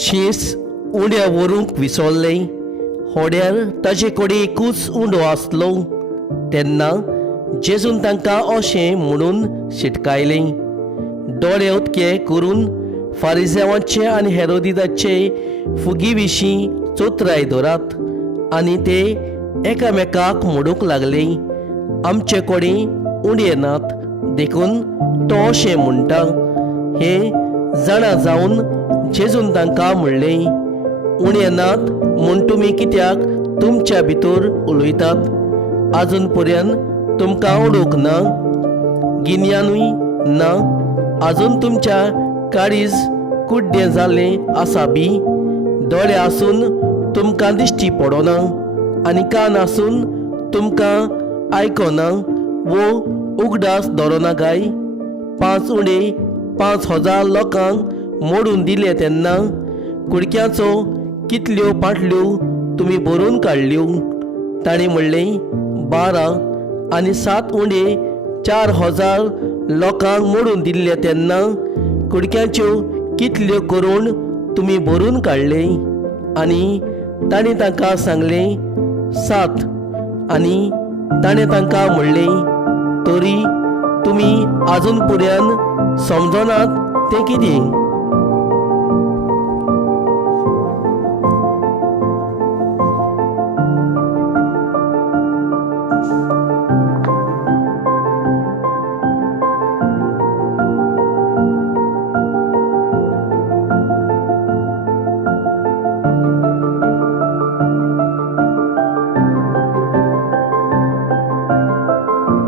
शीस उंड्या व्हरूंक विसरलें. होड्यार ताचे कडेन एकूच उंडो आसलो. तेन्ना जेजून तांकां अशें म्हणून शिटकायलें, दोळे उक्ते करून फारिसेवांचे आनी हेरोदिदाचे फुगी विशीं चोत्राय दवरात. आनी ते एकामेकाक म्हणूंक लागले, आमचे कडेन उंडये नात, देखून तो अशें म्हणटा. हे जाणा जावन जेजून तांकां म्हणलें, उंडये नात म्हूण तुमी कित्याक तुमच्या भितर उलयतात? आजून पर्यंत तुमकां उडोवंक ना? गिन्यानूय ना? आजून तुमच्या काळीज कुड्डें जाल्लें आसा बी? दोळे आसून तुमकां दिश्टी पडना आनी कान आसून तुमकां आयकना वो उगडास धरना काय? 5 उंडे 5,000 लोकांक मोडून दिले तेन्ना कुडक्यांचो कितल्यो पाटल्यो तुमी भरून काडल्यो? ताणें म्हणलें, 12. आनी 7 उंडे 4,000 लोकांक मोडून दिल्ले तेन्ना कुडक्यांच्यो कितल्यो करून तुमी भरून काडले? आनी ताणें तांकां सांगलें, 7. आनी ताणें तांकां म्हणलें, तरी तुमी आजून पर्यंत समजनात तें कितें?